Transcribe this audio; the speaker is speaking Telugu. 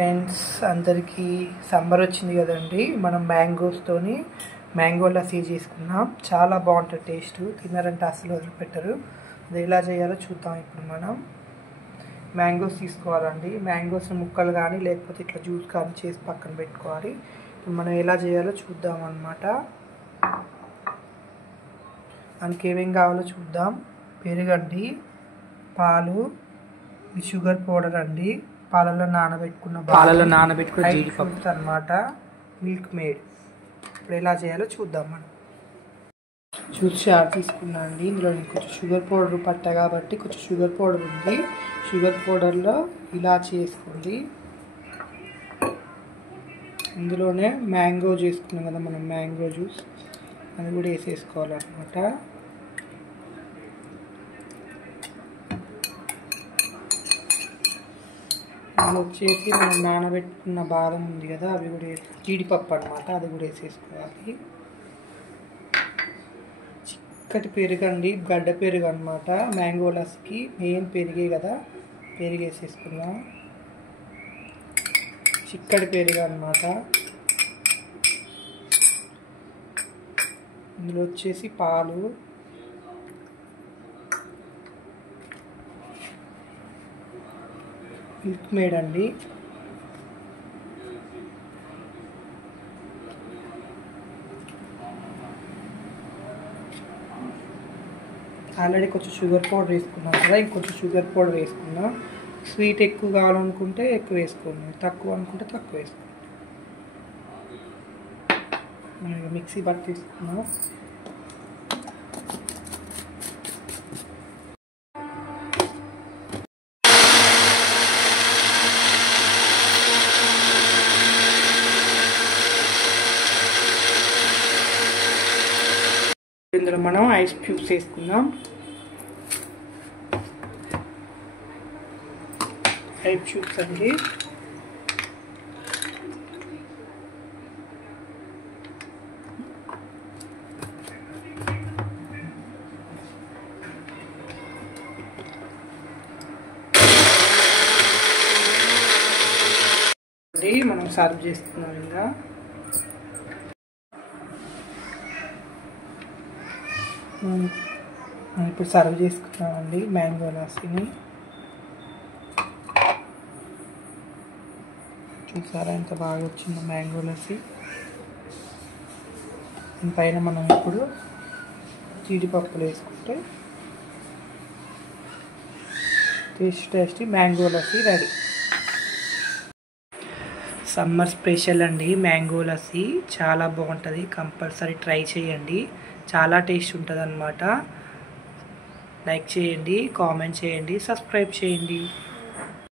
ఫ్రెండ్స్ అందరికీ సమ్మర్ వచ్చింది కదండి. మనం మ్యాంగోస్తోని మ్యాంగో లస్సీ చేసుకున్నాం. చాలా బాగుంటుంది టేస్ట్. తిన్నారంటే అసలు వదిలిపెట్టరు. అది ఎలా చేయాలో చూద్దాం. ఇప్పుడు మనం మ్యాంగోస్ తీసుకోవాలండి. మ్యాంగోస్ని ముక్కలు కానీ లేకపోతే ఇట్లా జ్యూస్ కానీ చేసి పక్కన పెట్టుకోవాలి. ఇప్పుడు మనం ఎలా చేయాలో చూద్దాం అన్నమాట. మనకి ఏమేం కావాలో చూద్దాం. పెరుగండి, పాలు, షుగర్ పౌడర్ అండి, పాలలో నానబెట్టుకున్న జీడిపప్పు అన్నమాట, మిల్క్ మేడ్. ఇప్పుడు ఎలా చేయాలో చూద్దాం. మనం జ్యూస్ షార్ తీసుకున్నా అండి. ఇందులో నేను కొంచెం షుగర్ పౌడర్ పట్టా కాబట్టి కొంచెం షుగర్ పౌడర్ ఉంది. షుగర్ పౌడర్లో ఇలాచీ వేసుకోండి. ఇందులోనే మ్యాంగో చేసుకున్నాం కదా మనం, మ్యాంగో జ్యూస్ అది కూడా వేసేసుకోవాలన్నమాట. వచ్చేసి మనం నానబెట్టుకున్న బాదం ఉంది కదా, అవి కూడా జీడిపప్పు అనమాట, అది కూడా వేసేసుకోవాలి. చిక్కటి పెరుగండి, గడ్డ పెరుగు అనమాట. మ్యాంగో లస్సీకి మెయిన్ పెరిగే కదా, పెరుగు వేసేసుకుందాం. చిక్కటి పెరుగు అనమాట. ఇందులో వచ్చేసి పాలు, మిల్క్ మేడ్ అండి, ఆల్రెడీ కొంచెం షుగర్ పౌడర్ వేసుకున్నాం కదా, ఇంకొంచెం షుగర్ పౌడర్ వేసుకున్నాం. స్వీట్ ఎక్కువ కావాలనుకుంటే ఎక్కువ వేసుకోండి, తక్కువ అనుకుంటే తక్కువ వేసుకోండి. మనం మిక్సీ బట్టి తీసుకున్నాం. ఇందులో మనం ఐస్ క్యూబ్స్ వేసుకుందాం. ఐస్ క్యూబ్స్ అండి. మనం సర్వ్ చేస్తున్నాం. ఇంకా ఇప్పుడు సర్వ్ చేసుకున్నామండి మ్యాంగో లస్సీని. చూసారా ఎంత బాగా వచ్చిందో మ్యాంగో లస్సీ. పైన మనం ఇప్పుడు జీడిపప్పులు వేసుకుంటే tasty mango lassi ready. Summer special అండి మ్యాంగో లస్సీ, చాలా బాగుంటుంది. కంపల్సరీ ట్రై చేయండి, చాలా టేస్ట్ ఉంటుంది అన్నమాట. లైక్ చేయండి, కామెంట్ చేయండి, సబ్స్క్రైబ్ చేయండి.